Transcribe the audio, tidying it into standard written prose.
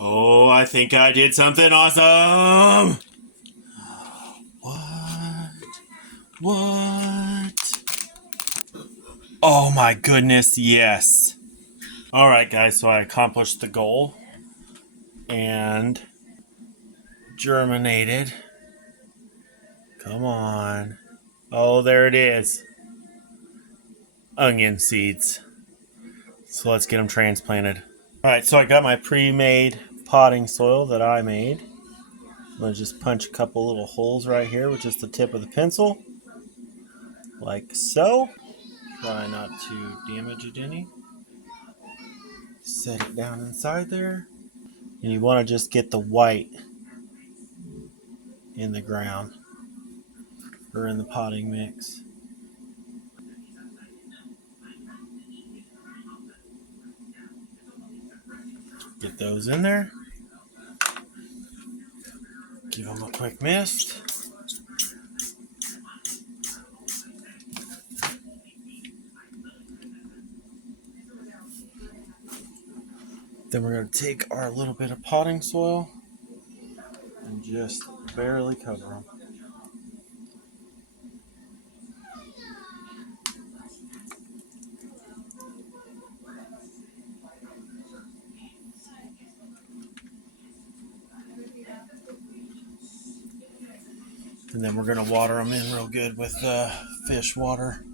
Oh, I think I did something awesome! What? What? Oh my goodness, yes. Alright, guys, so I accomplished the goal and germinated. Come on. Oh, there it is. Onion seeds. So let's get them transplanted. Alright, so I got my pre-made potting soil that I made. I'm going to just punch a couple little holes right here, which is the tip of the pencil. Like so. Try not to damage it any. Set it down inside there. And you want to just get the white in the ground or in the potting mix. Get those in there. Give them a quick mist. Then we're going to take our little bit of potting soil and just barely cover them. And then we're going to water them in real good with fish water.